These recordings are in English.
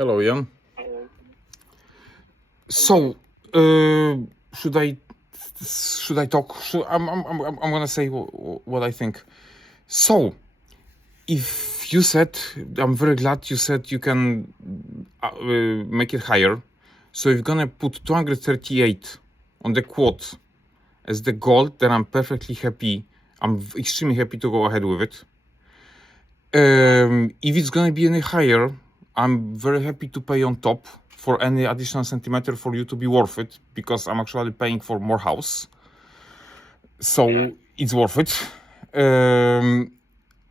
Hello, Ian. Hello. So, should I talk? I'm gonna say what I think. So, if you said, I'm very glad you said you can make it higher. So, if you're gonna put 238 on the quote as the goal, then I'm perfectly happy. I'm extremely happy to go ahead with it. If it's gonna be any higher, I'm very happy to pay on top for any additional centimeter for you to be worth it, because I'm actually paying for more house. So it's worth it.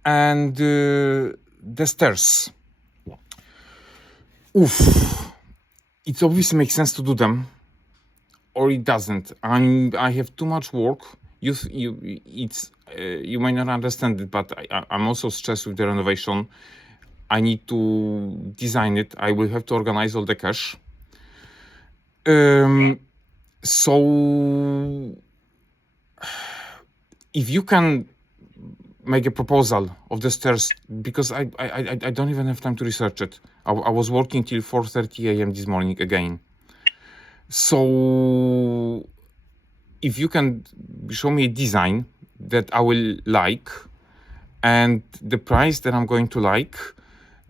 And the stairs. Oof. It obviously makes sense to do them, or it doesn't. I have too much work. You may not understand it, but I'm also stressed with the renovation. I need to design it. I will have to organize all the cash. So if you can make a proposal of the stairs, because I don't even have time to research it. I was working till 4:30 a.m. this morning again. So if you can show me a design that I will like and the price that I'm going to like,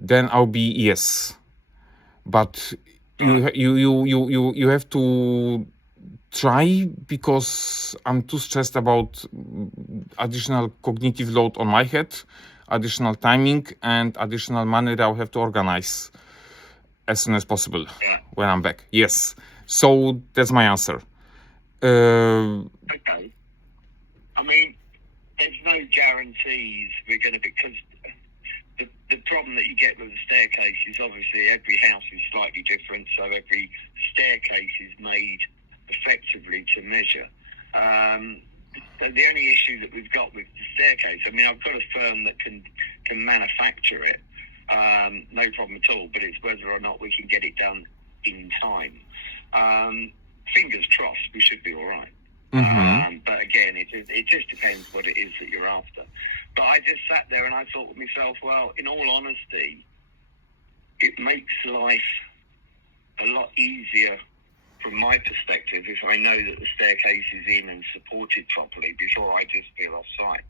then I'll be yes. But you have to try, because I'm too stressed about additional cognitive load on my head, additional timing, and additional money that I'll have to organize as soon as possible when I'm back. Yes. So that's my answer. Okay. I mean, there's no guarantees we're going to, because the problem that you get with the staircase is obviously every house is slightly different, so every staircase is made effectively to measure. So the only issue that we've got with the staircase, I mean, I've got a firm that can manufacture it, no problem at all, but it's whether or not we can get it done in time. Fingers crossed, we should be all right. But again, it just depends what it is that you're after. But I just sat there and I thought to myself, well, in all honesty, it makes life a lot easier from my perspective if I know that the staircase is in and supported properly before I just feel off-site.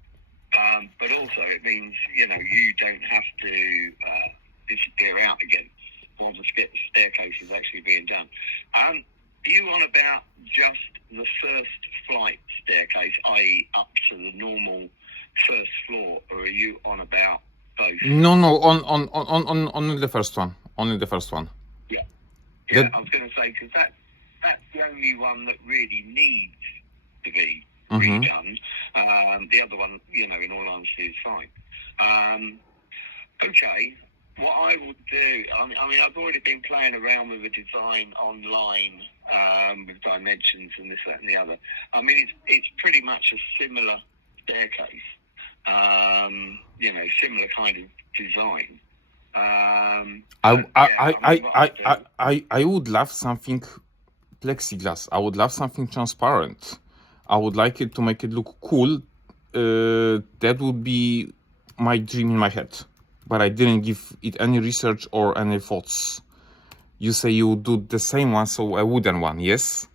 But also it means, you don't have to disappear out again while the staircase is actually being done. Are you on about just the first flight staircase, i.e. up to the normal first floor, or are you on about both? No, on only the first one. Only the first one. Yeah, I was going to say, because that's the only one that really needs to be redone. The other one, in all honesty, is fine. Okay. What I would do, I mean, I've already been playing around with a design online with dimensions and this, that, and the other. I mean, it's pretty much a similar staircase, similar kind of design. I would love something plexiglass. I would love something transparent. I would like it to make it look cool. That would be my dream in my head. But I didn't give it any research or any thoughts. You say you would do the same one, so a wooden one, yes?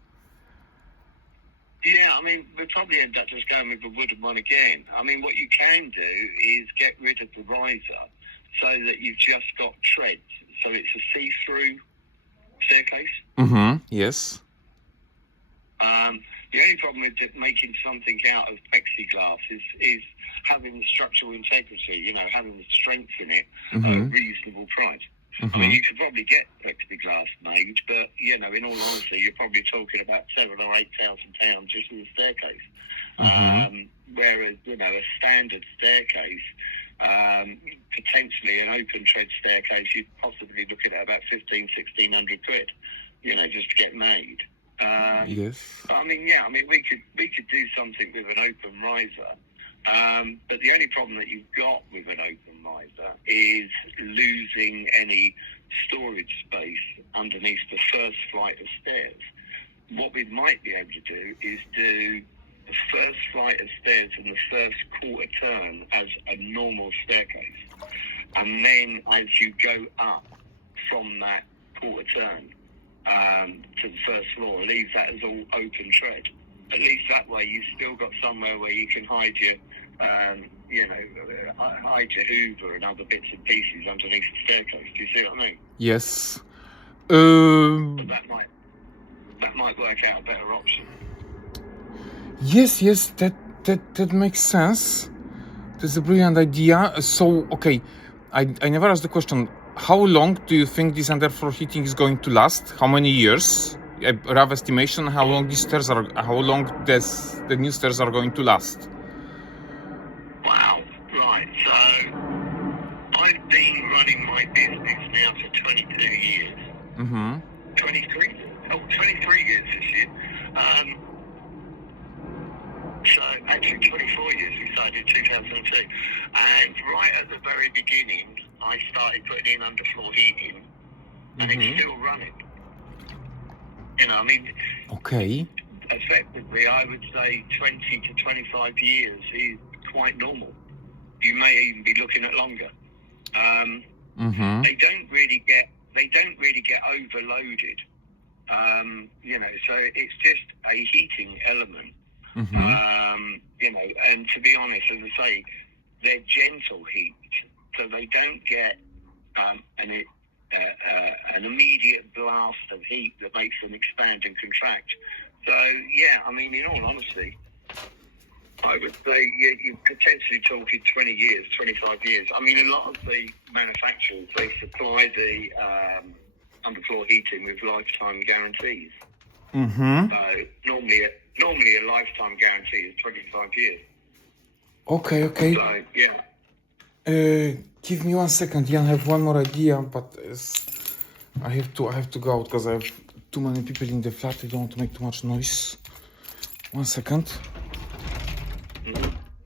Yeah, I mean, we'll probably end up just going with the wooden one again. I mean, what you can do is get rid of the riser so that you've just got treads. So it's a see-through staircase. Yes. The only problem with making something out of plexiglass is having the structural integrity, having the strength in it at a reasonable price. I mean, you could probably get plexiglass made, but, in all honesty, you're probably talking about £7,000 or £8,000 just for the staircase. Whereas, a standard staircase, potentially an open tread staircase, you'd possibly look at about 1,500-1,600 quid, just to get made. Yes. But we could do something with an open riser. But the only problem that you've got with an open riser is losing any storage space underneath the first flight of stairs. What we might be able to do is do the first flight of stairs and the first quarter turn as a normal staircase. And then as you go up from that quarter turn to the first floor, leaves that as all open tread. At least that way you've still got somewhere where you can hide your, hide your Hoover and other bits and pieces underneath the staircase. Do you see what I mean? Yes. But that might work out a better option. Yes, that makes sense. That's a brilliant idea. So, okay, I never asked the question. How long do you think this underfloor heating is going to last? How many years? A rough estimation. How long the new stairs are going to last? Wow. Right. So I've been running my business now for 22 years. 23? Oh, 23 years this year. So actually 24 years, we started in 2002. And right at the very beginning, I started putting in underfloor heating, and it's still running. You know, I mean, Okay. effectively, I would say 20 to 25 years is quite normal. You may even be looking at longer. They don't really get overloaded. So it's just a heating element. And to be honest, as I say, they're gentle heat, so they don't get an immediate blast of heat that makes them expand and contract. So yeah, I mean, in all honesty, I would say you're potentially talking 20 years, 25 years. I mean, a lot of the manufacturers, they supply the underfloor heating with lifetime guarantees. Normally a lifetime guarantee is 25 years. Okay. So, yeah. Give me 1 second. Jan, I have one more idea, but I have to go out because I have too many people in the flat. I don't want to make too much noise. 1 second.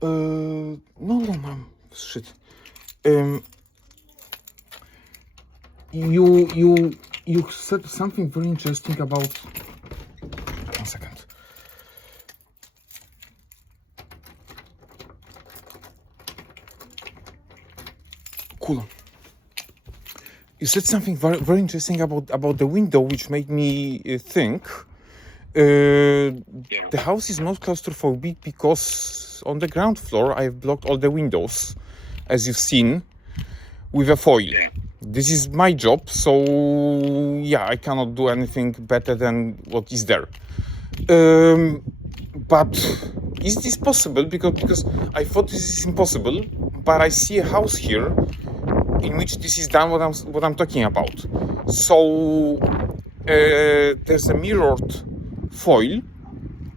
No, ma'am. Shit. You said something very interesting about. 1 second. Cool. You said something very interesting about the window, which made me think. The house is not claustrophobic because on the ground floor I've blocked all the windows, as you've seen, with a foil. Yeah. This is my job, so yeah, I cannot do anything better than what is there. But is this possible? Because I thought this is impossible, but I see a house here in which this is done what I'm talking about. So there's a mirrored foil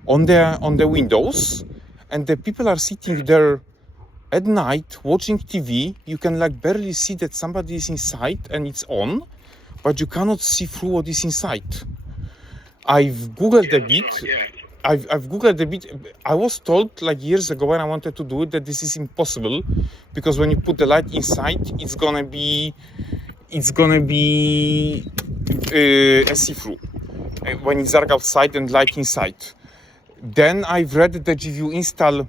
on the windows, and the people are sitting there at night watching TV. You can barely see that somebody is inside and it's on, but you cannot see through what is inside. I've googled a bit. I've googled a bit. I was told years ago when I wanted to do it that this is impossible, because when you put the light inside, it's gonna be a see-through when it's dark outside and light inside. Then I've read that if you install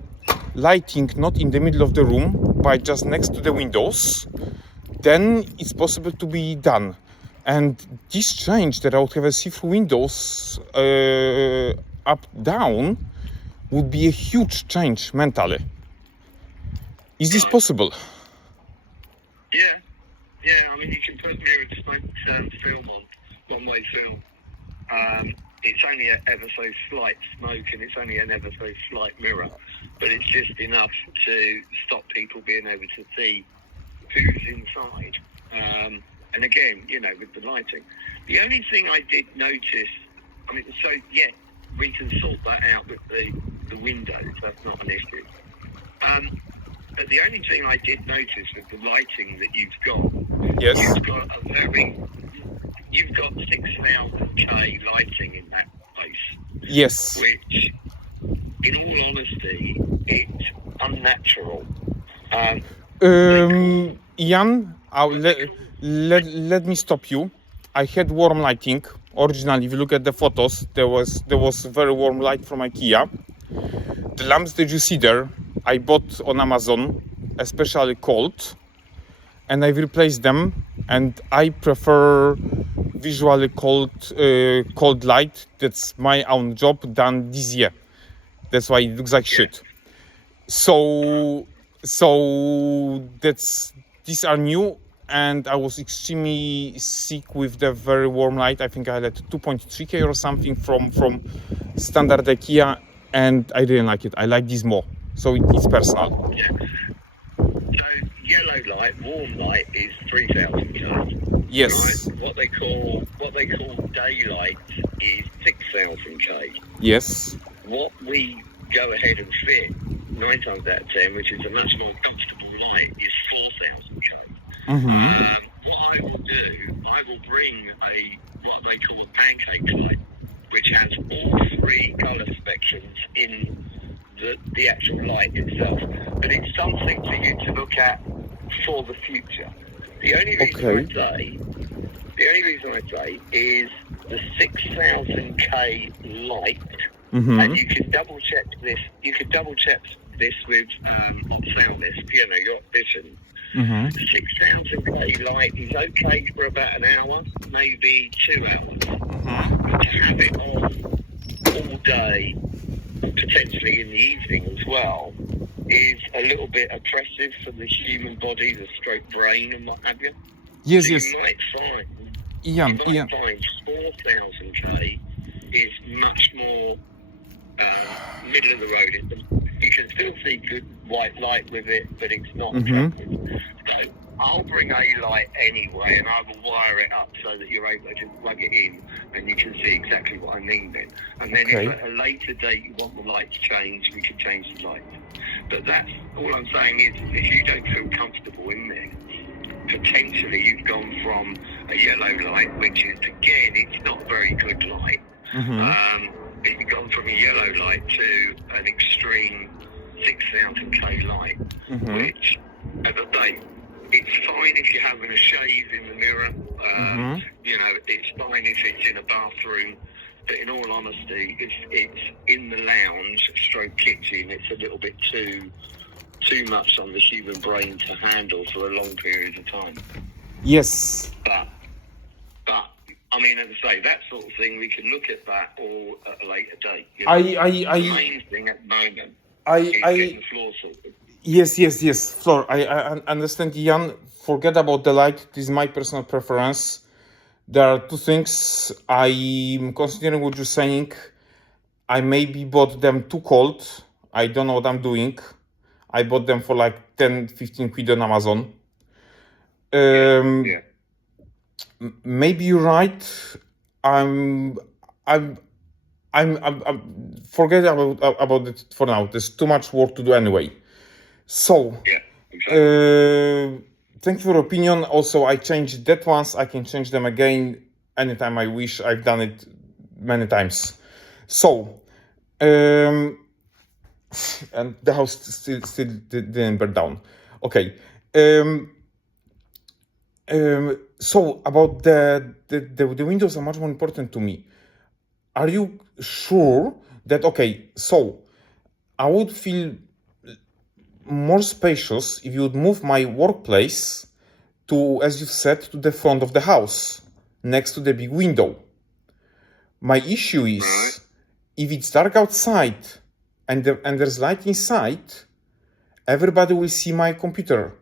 lighting not in the middle of the room but just next to the windows, then it's possible to be done. And this change that I would have a see-through windows up down would be a huge change mentally. Is this possible? Yeah. I mean, you can put mirrored film on, one-way film. It's only an ever so slight smoke, and it's only an ever so slight mirror, but it's just enough to stop people being able to see who's inside. And again, with the lighting, the only thing I did notice, we can sort that out with the windows. That's not an issue. But the only thing I did notice with the lighting that you've got, Yes. you've got 6,000K lighting in that place. Yes. Which, in all honesty, it's unnatural. Jan, let me stop you. I had warm lighting. Originally, if you look at the photos, there was very warm light from IKEA. The lamps that you see there, I bought on Amazon, especially cold. and I've replaced them, and I prefer visually cold light. That's my own job than this year. That's why it looks like shit. So these are new, and I was extremely sick with the very warm light. I think I had 2.3K or something from standard IKEA, and I didn't like it. I like this more. So it's personal. Yeah. So yellow light, warm light is 3,000 K. Yes. Right? What they call daylight is 6,000 K. Yes. What we go ahead and fit 9 times out of 10, which is a much more comfortable light, is 4,000 K. What I will do, I will bring what they call a pancake light, which has all 3 colour spectrums in the actual light itself. But it's something for you to look at for the future. The only reason I say is the 6,000K light, and you can double check this. You can double check this with ophthalmist, your optician. 6,000K light is okay for about an hour, maybe 2 hours. But to have it on all day, potentially in the evening as well, is a little bit oppressive for the human body, the stroke brain and what have you. Yes, so yes. You might find Ian. 4,000K is much more middle of the road. You can still see good white light with it, but it's not attractive. So I'll bring a light anyway, and I will wire it up so that you're able to just plug it in, and you can see exactly what I mean then. And then if at a later date you want the lights changed, we can change the light. But that's all I'm saying is if you don't feel comfortable in there, potentially you've gone from a yellow light, which is, again, it's not very good light. But you've gone from a yellow light to an extreme 6,000K light, which, as I say, it's fine if you're having a shave in the mirror. It's fine if it's in a bathroom. But in all honesty, if it's in the lounge, stroke kitchen, it's a little bit too much on the human brain to handle for a long period of time. Yes. But I mean, as I say, that sort of thing, we can look at that all at a later date. The main thing at the moment is getting the floor sorted. Yes. Floor. I understand, Ian. Forget about the light. This is my personal preference. There are 2 things I'm considering what you're saying. I maybe bought them too cold. I don't know what I'm doing. I bought them for like 10-15 quid on Amazon. Maybe you're right. I'm forget about it for now. There's too much work to do anyway. So thank you for your opinion. Also, I changed that once. I can change them again anytime I wish. I've done it many times. So, and the house still didn't burn down. Okay. So about the windows are much more important to me. Are you sure that, so I would feel more spacious if you would move my workplace to, as you said, to the front of the house, next to the big window. My issue is, if it's dark outside and there's light inside, everybody will see my computer.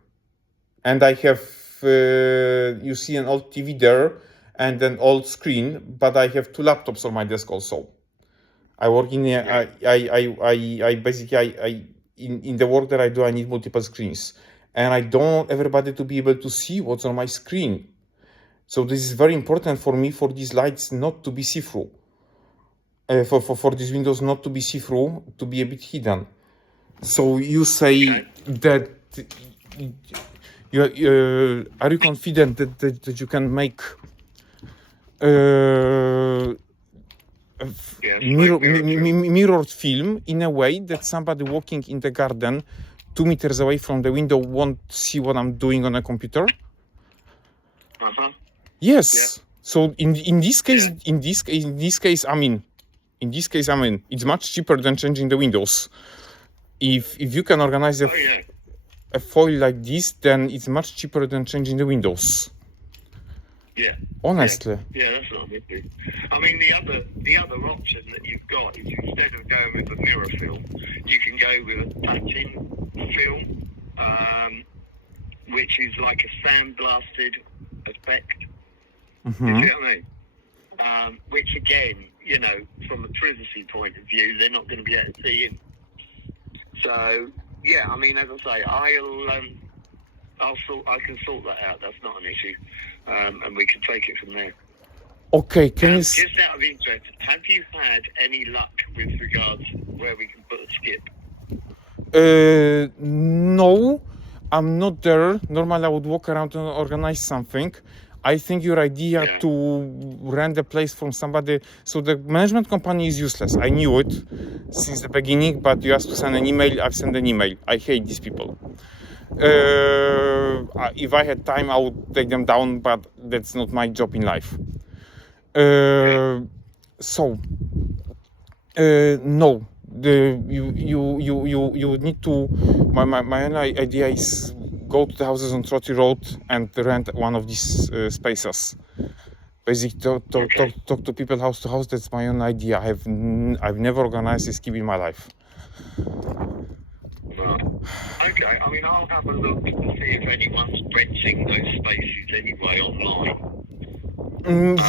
And I have, you see an old TV there and an old screen, but I have 2 laptops on my desk also. I work in, in the work that I do, I need multiple screens. And I don't want everybody to be able to see what's on my screen. So this is very important for me, for these lights not to be see-through. For these windows not to be see-through, to be a bit hidden. So you say that are you confident that you can make mirrored film in a way that somebody walking in the garden 2 meters away from the window won't see what I'm doing on a computer? Yes. Yeah. So in this case, I mean, it's much cheaper than changing the windows. If you can organize a foil like this, then it's much cheaper than changing the windows. Yeah. Honestly. Yeah, that's what I'm with you. I mean, the other option that you've got is instead of going with a mirror film, you can go with a touch-in film, which is like a sandblasted effect. Mm-hmm. You see what I mean? Which again, you know, from a privacy point of view, they're not going to be able to see in. So yeah, I mean, as I say, I can sort that out. That's not an issue, and we can take it from there. Okay, can you... Just out of interest, have you had any luck with regards where we can put a skip? No, I'm not there. Normally I would walk around and organize something. I think your idea to rent a place from somebody, so the management company is useless. I knew it since the beginning, but you asked to send an email, I've sent an email. I hate these people. If I had time, I would take them down, but that's not my job in life. No, you need to. My idea is go to the houses on Trotty Road and rent one of these spaces. Basically, talk to people house to house. That's my own idea. I've never organized a skip in my life. Right. Okay. I mean, I'll have a look to see if anyone's renting those spaces anyway online.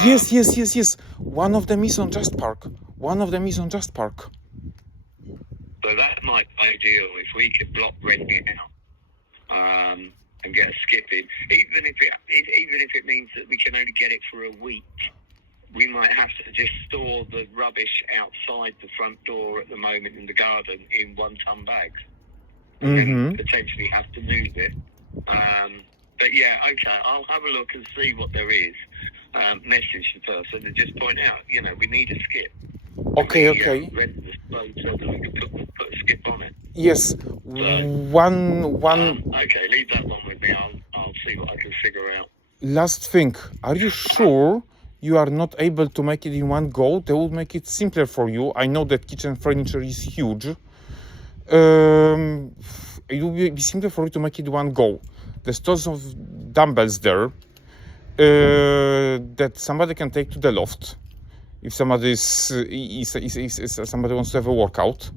Yes. One of them is on Just Park. So that might be ideal if we could block renting out and get a skip in. Even if it means that we can only get it for a week, we might have to just store the rubbish outside the front door at the moment in the garden in 1-ton bags, and then potentially have to move it. But yeah, okay, I'll have a look and see what there is. Message the person and just point out, you know, we need a skip. Okay. Rent the space so that we can put a skip on it. Yes. So, one. Okay, leave that one with me. I'll see what I can figure out. Last thing. Are you sure you are not able to make it in one go? They will make it simpler for you. I know that kitchen furniture is huge. It will be simpler for you to make it one go. There's tons of dumbbells there that somebody can take to the loft. If somebody somebody wants to have a workout,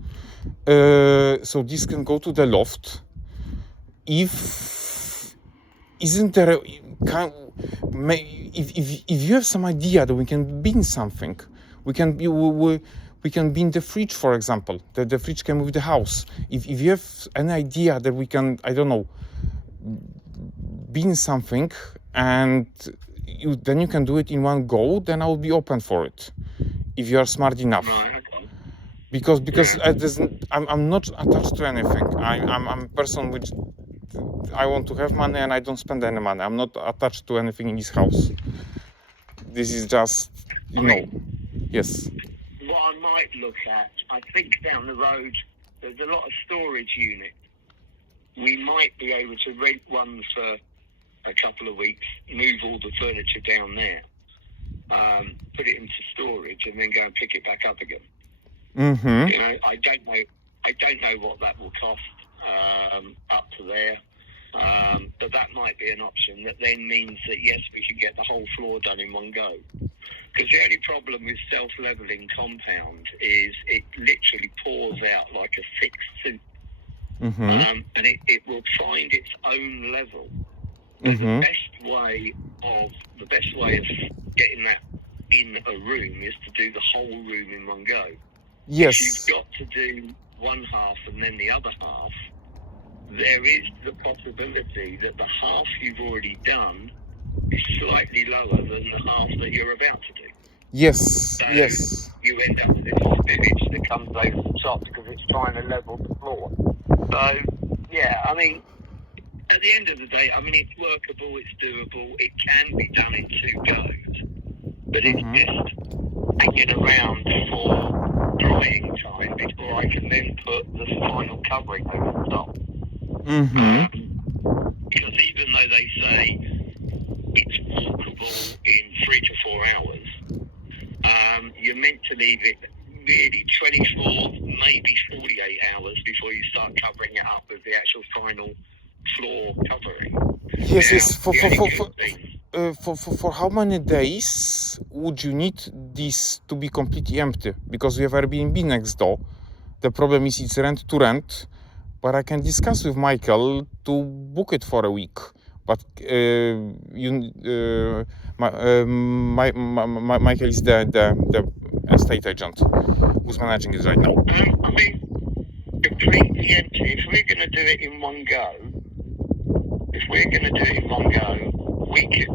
so this can go to the loft. If you have some idea that we can bin something, we can bin the fridge, for example. The fridge can move the house. If you have an idea that we can, I don't know, bin something and then you can do it in one go, then I will be open for it if you are smart enough. Right, okay. Because I'm not attached to anything. I'm a person which I want to have money and I don't spend any money. I'm not attached to anything in this house. This is just, yes. What I might look at, I think down the road there's a lot of storage units. We might be able to rent one for a couple of weeks, move all the furniture down there, put it into storage, and then go and pick it back up again. Mm-hmm. You know, I don't know what that will cost up to there, but that might be an option. That then means that yes, we can get the whole floor done in one go. Because the only problem with self-leveling compound is it literally pours out like a thick soup, and it will find its own level. The best way of getting that in a room is to do the whole room in one go. Yes. If you've got to do one half and then the other half, there is the possibility that the half you've already done is slightly lower than the half that you're about to do. Yes. So yes. You end up with this spillage that comes over the top because it's trying to level the floor. So, yeah, I mean, at the end of the day, I mean, it's workable, it's doable, it can be done in 2 goes, but it's just hanging around for drying time before I can then put the final covering over the top. Because even though they say it's walkable in 3 to 4 hours, you're meant to leave it really 24, maybe 48 hours before you start covering it up with the actual final floor covering. Yes, Now, yes. the only good thing, For how many days would you need this to be completely empty? Because we have Airbnb next door. The problem is it's rent to rent, but I can discuss with Michael to book it for a week. But Michael is the estate agent who's managing it right now. I mean, completely empty. If we're going to do it in one go, we could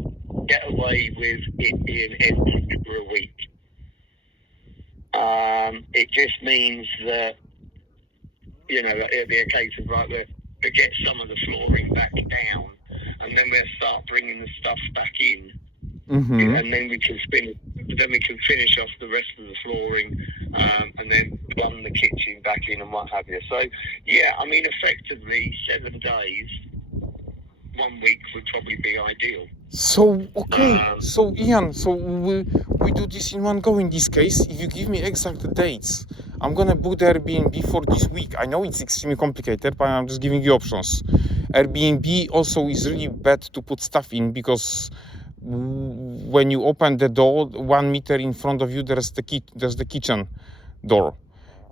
get away with it being empty for a week. It just means that, it'll be a case of, right, we'll get some of the flooring back down, and then we'll start bringing the stuff back in. Mm-hmm. And then we can finish off the rest of the flooring, and then plumb the kitchen back in and what have you. So, yeah, I mean, effectively, 7 days, 1 week would probably be ideal. So, okay, so Ian, so we do this in one go in this case. If you give me exact dates, I'm gonna book the Airbnb for this week. I know it's extremely complicated, but I'm just giving you options. Airbnb also is really bad to put stuff in because when you open the door, 1 meter in front of you, there's the kitchen door.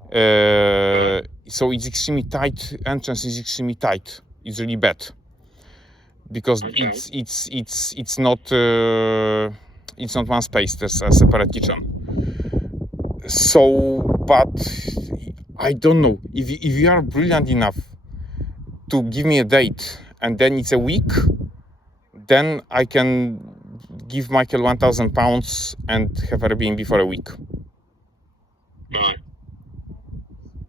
So it's extremely tight. Entrance is extremely tight. It's really bad because it's not one space. There's a separate kitchen. So, but I don't know if you are brilliant enough to give me a date and then it's a week, then I can give Michael £1,000 and have Airbnb for a week. Right.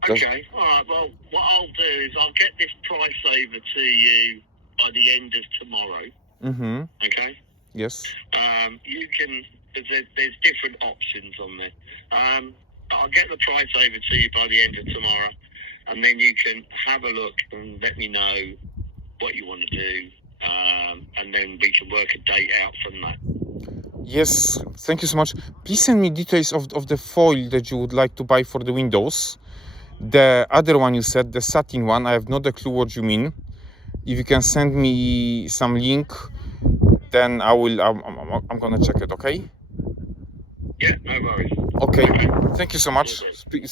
Okay. All right. Well, what I'll do is I'll get this price over to you by the end of tomorrow. Mm-hmm. Okay. Yes. You can. There's different options on there. I'll get the price over to you by the end of tomorrow, and then you can have a look and let me know what you want to do, and then we can work a date out from that. Yes, thank you so much. Please send me details of the foil that you would like to buy for the windows. The other one you said, the satin one, I have not a clue what you mean. If you can send me some link, then I'm gonna check it, okay? Yeah, no worries. Okay, thank you so much. Thank you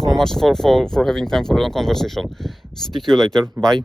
very much for having time for a long conversation. Speak to you later. Bye.